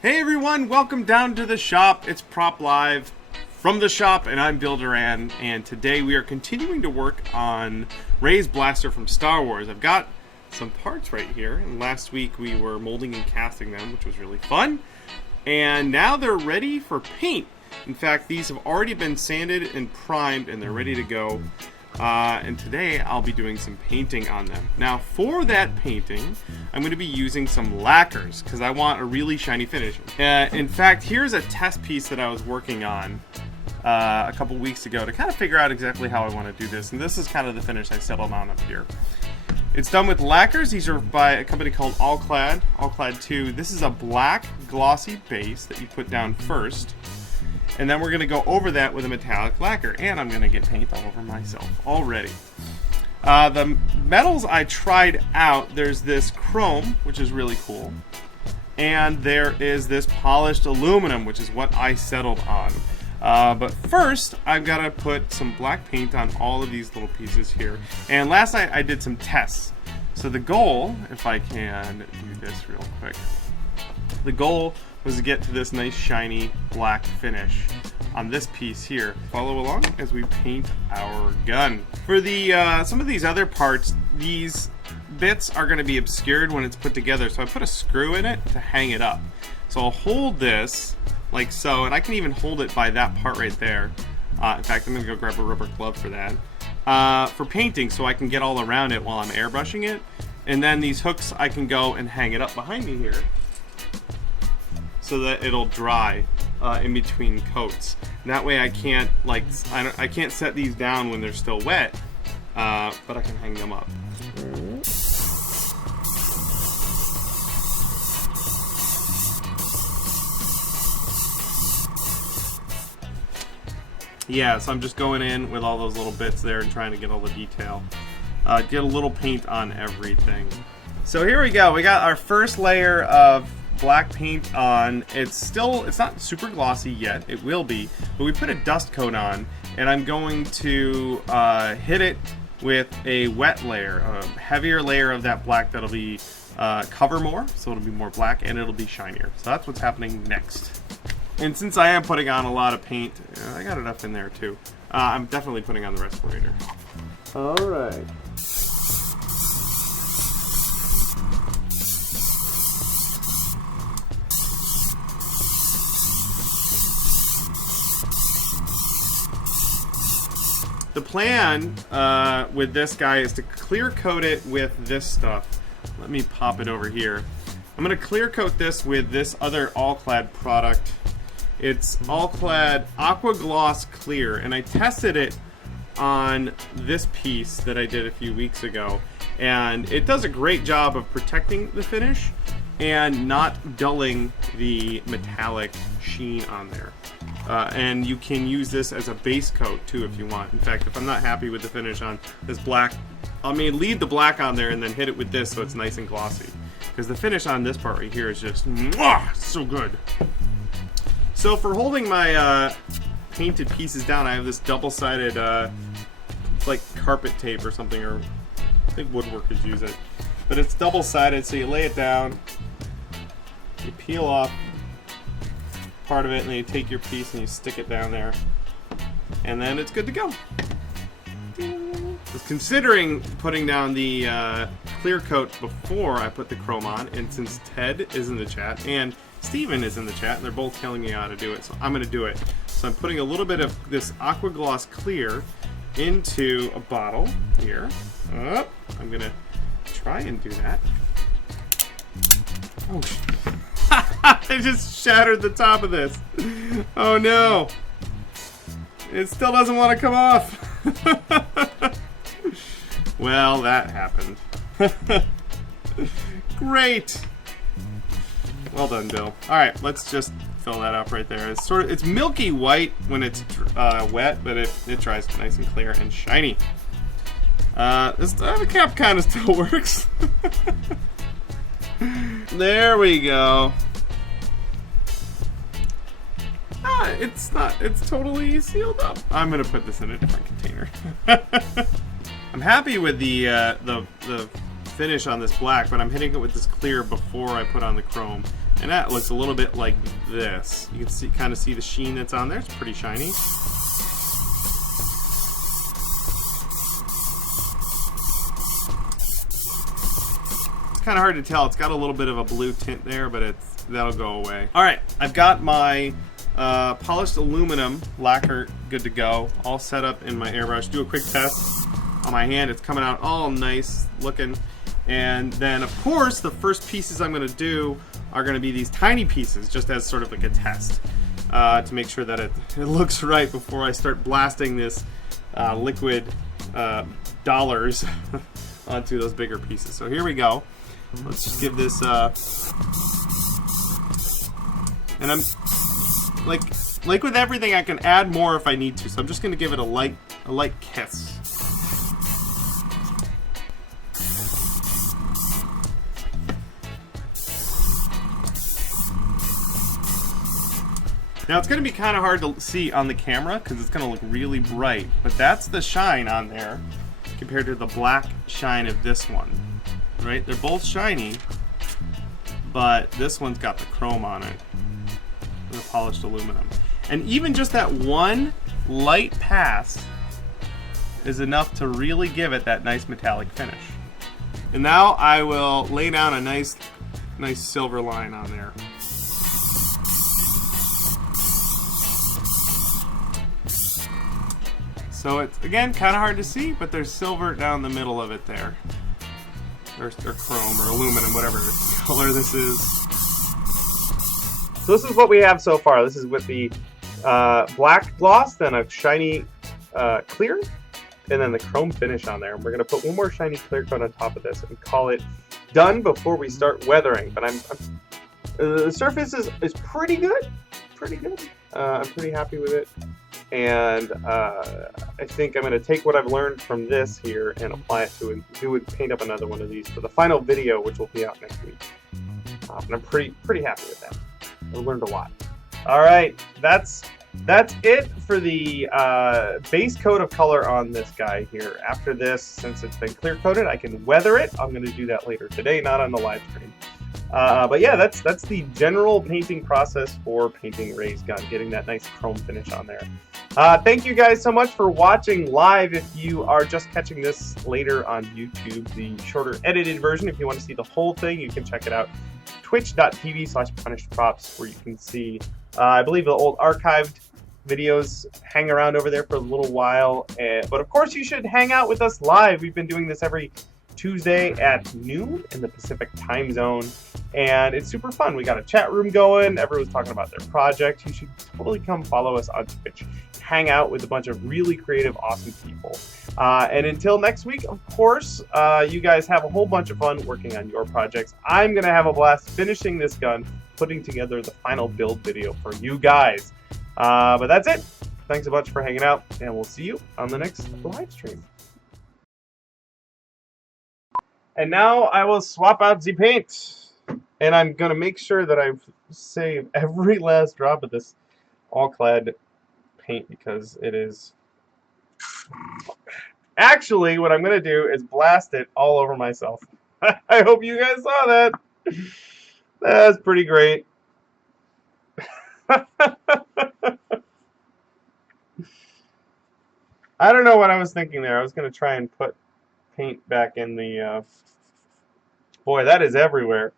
Hey everyone, welcome down to the shop. It's Prop Live from the shop, and I'm Bill Duran, and today we are continuing to work on Rey's blaster from Star Wars. I've got some parts right here, and last week we were molding and casting them, which was really fun, and now they're ready for paint. In fact, these have already been sanded and primed, and they're ready to go. And today I'll be doing some painting on them. Now for that painting, I'm going to be using some lacquers because I want a really shiny finish. In fact, here's a test piece that I was working on a couple weeks ago to kind of figure out exactly how I want to do this. And this is kind of the finish I settled on up here. It's done with lacquers. These are by a company called Alclad II. This is a black glossy base that you put down first. And then we're going to go over that with a metallic lacquer. And I'm going to get paint all over myself already. The metals I tried out, there's this chrome, which is really cool. And there is this polished aluminum, which is what I settled on. But first, I've got to put some black paint on all of these little pieces here. And last night I did some tests. So the goal, if I can do this real quick, the goal was to get to this nice shiny black finish on this piece here. Follow along as we paint our gun. For the some of these other parts, these bits are going to be obscured when it's put together, so I put a screw in it to hang it up. So I'll hold this like so, and I can even hold it by that part right there. In fact, I'm going to go grab a rubber glove for that. For painting, so I can get all around it while I'm airbrushing it. And then these hooks, I can go and hang it up behind me here, so that it'll dry in between coats. And that way I can't I can't set these down when they're still wet, but I can hang them up. Yeah, so I'm just going in with all those little bits there and trying to get all the detail. Get a little paint on everything. So here we go. We got our first layer of black paint on. It's not super glossy yet. It will be, but we put a dust coat on, and I'm going to hit it with a wet layer, a heavier layer of that black that'll be cover more, so it'll be more black and it'll be shinier. So that's what's happening next. And since I am putting on a lot of paint, I got enough in there too. I'm definitely putting on the respirator. All right. The plan with this guy is to clear coat it with this stuff. Let me pop it over here. I'm going to clear coat this with this other Alclad product. It's Alclad Aqua Gloss Clear, and I tested it on this piece that I did a few weeks ago, and it does a great job of protecting the finish and not dulling the metallic sheen on there. And you can use this as a base coat too if you want. In fact, if I'm not happy with the finish on this black, I mean, leave the black on there and then hit it with this so it's nice and glossy. Because the finish on this part right here is just mwah, so good. So for holding my painted pieces down, I have this double-sided like carpet tape or something, or I think woodworkers use it. But it's double-sided, so you lay it down, you peel off part of it, and then you take your piece and you stick it down there, and then it's good to go. I was considering putting down the clear coat before I put the chrome on, and since Ted is in the chat and Steven is in the chat, and they're both telling me how to do it, so I'm going to do it. So I'm putting a little bit of this Aqua Gloss Clear into a bottle here. I'm going to try and do that. Oh, I just shattered the top of this. Oh no. It still doesn't want to come off. Well, that happened. Great. Well done, Bill. Alright, let's just fill that up right there. It's milky white when it's wet, but it dries nice and clear and shiny. The cap kind of still works. There we go. It's totally sealed up. I'm gonna put this in a different container. I'm happy with the finish on this black, but I'm hitting it with this clear before I put on the chrome. And that looks a little bit like this. You can see, kind of see the sheen that's on there. It's pretty shiny. It's kind of hard to tell. It's got a little bit of a blue tint there, but that'll go away. All right, I've got my polished aluminum lacquer good to go, all set up in my airbrush. Do a quick test on my hand. It's coming out all nice looking. And then, of course, the first pieces I'm going to do are going to be these tiny pieces, just as sort of like a test, to make sure that it looks right before I start blasting this liquid dollars onto those bigger pieces. So here we go. Let's just give this, and I'm like with everything, I can add more if I need to. So I'm just going to give it a light kiss. Now it's going to be kind of hard to see on the camera because it's going to look really bright, but that's the shine on there compared to the black shine of this one, right? They're both shiny, but this one's got the chrome on it, the polished aluminum. And even just that one light pass is enough to really give it that nice metallic finish. And now I will lay down a nice silver line on there. So it's, again, kind of hard to see, but there's silver down the middle of it there. Or chrome or aluminum, whatever color this is. So this is what we have so far. This is with the black gloss, then a shiny clear, and then the chrome finish on there. And we're going to put one more shiny clear coat on top of this and call it done before we start weathering. But the surface is pretty good. I'm pretty happy with it. And I think I'm going to take what I've learned from this here and apply it to paint up another one of these for the final video, which will be out next week. And I'm pretty happy with that. I learned a lot. All right, that's it for the base coat of color on this guy here. After this, since it's been clear coated, I can weather it. I'm going to do that later today, not on the live stream. But yeah, that's the general painting process for painting Ray's gun, getting that nice chrome finish on there. Thank you guys so much for watching live. If you are just catching this later on YouTube, the shorter edited version, if you want to see the whole thing, you can check it out. Twitch.tv/punishedprops, where you can see, I believe, the old archived videos hang around over there for a little while. But of course, you should hang out with us live. We've been doing this every Tuesday at noon in the Pacific time zone, and it's super fun. We got a chat room going. Everyone's talking about their projects. You should totally come follow us on Twitch. Hang out with a bunch of really creative, awesome people. And until next week, of course, you guys have a whole bunch of fun working on your projects. I'm going to have a blast finishing this gun, putting together the final build video for you guys. But that's it. Thanks a bunch for hanging out, and we'll see you on the next live stream. And now I will swap out the paint. And I'm going to make sure that I save every last drop of this Alclad paint because it is... Actually, what I'm going to do is blast it all over myself. I hope you guys saw that. That's pretty great. I don't know what I was thinking there. I was going to try and put paint back in the... Boy, that is everywhere.